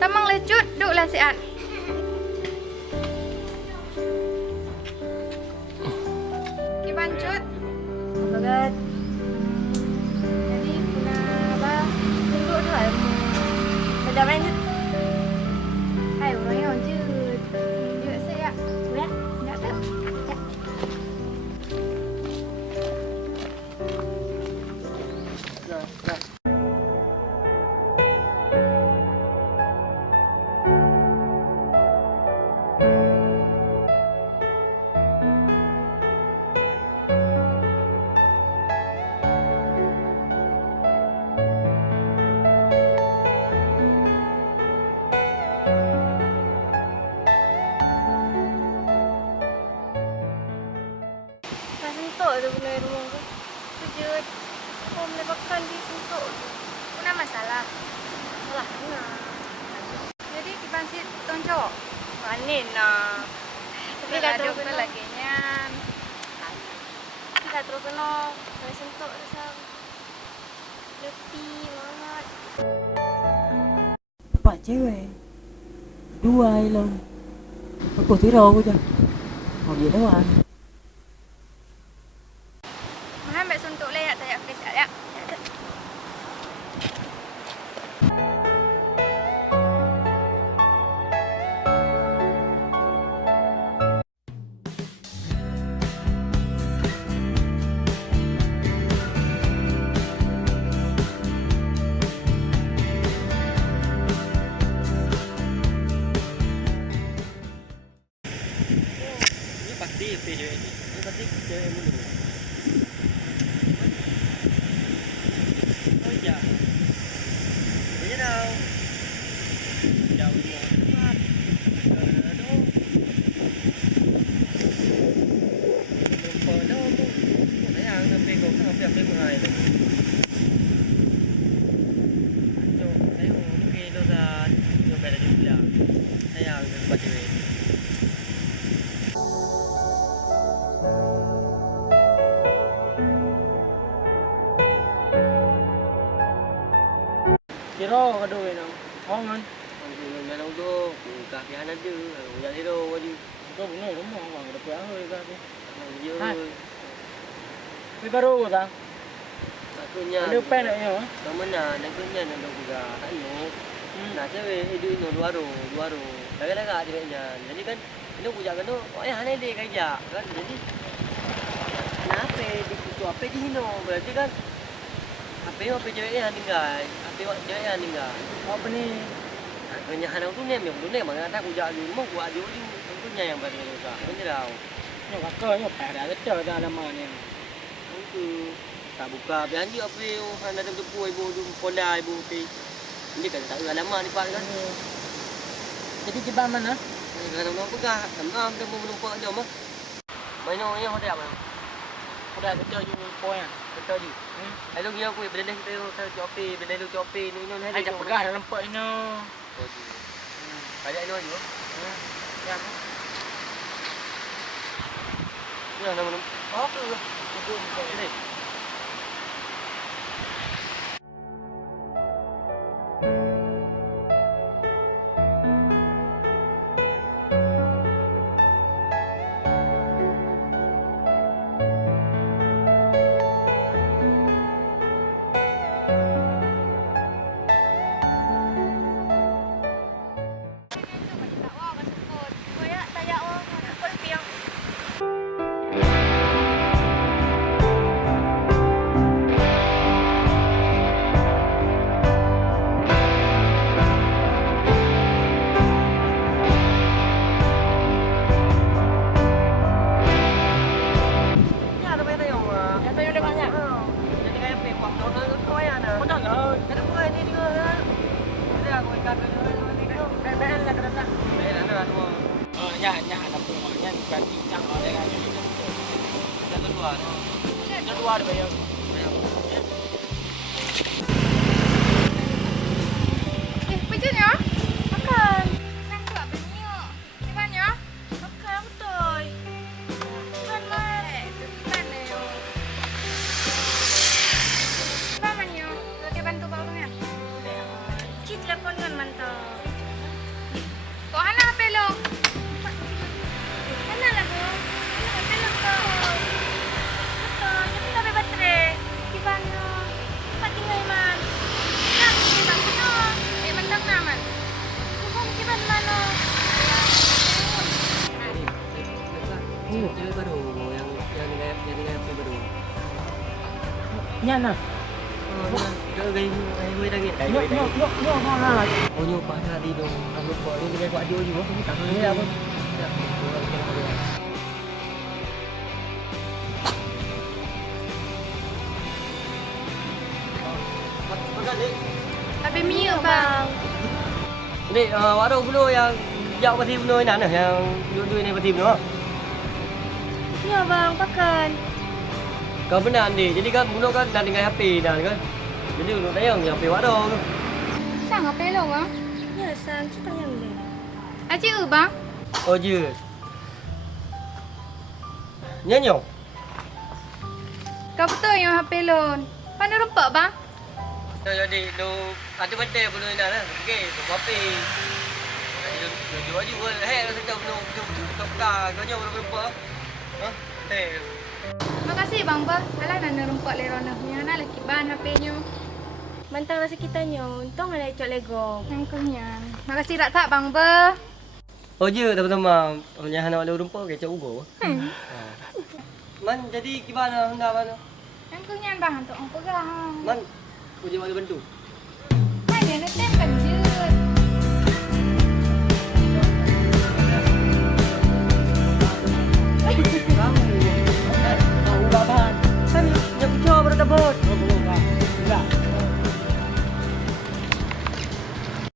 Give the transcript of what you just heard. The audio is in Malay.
Tamang lecut, duduklah sihat. Kiban cut. Bagat. Jadi guna ba? Duduk tu lah. Macam mana? Hai orang yang cut. Duduk sihat. Ya. Tak tak. Tak sentuk tu benda rumah tu. Kejut. Oh, boleh makan di sentuk tu. Guna masalah. Salah mana? Jadi kiban sit toncok. Panin lah. Tapi dah terus Aduk kena. lagi nyan. Tapi dah terus kena. Boleh sentuk tu sam. Letih banget. Pak cewek dua hilang aku tiro aku je mau gì đâu anh Mahal mbak suntuk le yak tayak kes yak. Ini pasti video ini. Ini pasti cewek ini. Oh iya. Ini đâu? Đầu một. Đâu? Một đâu? Thấy hàng làm việc của các học viên bên ngoài này. Cho thấy hồ kia đâu ra nhiều cái là được giờ. Thấy hàng bật về. Kiro kaduin ang hongan. Ang tulong na lang to, kakihan na dyan. Ang yan hiro, wali. Ikaw mo na, ikaw mo. Ang dapat ako, ikaw mo. Ang yun. May baro ko ta? Ako niya. Ano pa na yun? Naman na, nagkun niya, nagkuga. Ano? Nasa edu no luaro. Laga-laga di niya. Jadi kan, ano kuya kan no? Ay, hanay di kaya. Kan, jadi. Nape, di kuto ape di hino. Berarti kan, ape ceweknya meninggal. Ape ceweknya meninggal. Apa ni? Kanya hanang tu ni, memang tu ni. Maka tak kuja dulu, mau kuat dulu. Tu ni yang berarti juga. Ini dah. Ni kakak ni pada ada dah nama ni. Itu tak buka. Bianji ape hana ada tu ibu tu ponda ibu pi. Ini kan tak lama ni pak kan. Jadi kiban mana? Kadang-kadang pegah. Kadang-kadang kita menumpuk aja mah. Mana yang hotel apa? Hotel betul je poin. Betul je. Hello dia aku benda kita tahu copi, benda tu copi ni ni. Ada pegah dalam nampak ini. Oh. Banyak ni juga. Ya. Ya nama. Oh, tu. Ini. Kayak tayak orang. Aku lebih yang Ni ada banyak yang mah. yang tayak dia banyak. Jadi kayak pembuat orang tu kau yang ada. Betul lah. Ada bukan ni juga kan. Jadi aku ikat dulu ni tu. Bel lah kena tak. Baik lah tu. Nya ada pungnya berarti cang ada kan ini. Kita keluar. Kedua ada bayar. Pejun ya? Makan. Sang tu abis ni. Kiban ya? Makan betul. Makan man. Tu kiban le yo. Kiban man yo. Tu kiban tu bau dengan. Cik telefon kan mantap. Nyan lah. Đỡ gây hơi đang nghiện. Nyok ha. Oh nyo pa na dito. Ano po, hindi ko adyo yo. Kita ko ya apa. Habis minyak bang. Ni, waduh betul yang jauh pasti betul ini nah, yang dua-dua ini pasti betul. Ya bang, pakan. Kau benar ni. Jadi kan betul kan dah dengan HP dah kan. Jadi betul tayang yang HP waduh tu. Sang apa lo bang? Ya sang, kita yang deh. Acik bang. Oh je. Nyanyo. Kau betul yang HP lo. Mana rumpak bang? Jadi tu ada benda betul ini lah. Okey, HP. Jadi jual juga. Hei, saya betul betul kau nyo berapa? Ha? Hei. Makasih bang ba. Alah nak rumpak lerona punya nak lagi ban HP-nya. Mantang rasa kita nyo, untung ada icok lego. Angkuhnya. Makasih tak bang ba. Oh je teman-teman. Punya anak ada rumput kecap ugo. Man jadi gimana hendak mana? Angkuhnya bang untuk orang pegang. Man punya mana bantu? Hai dia nak tempat je. Kamu tahu bahan. Kan yang kucur pada tabut.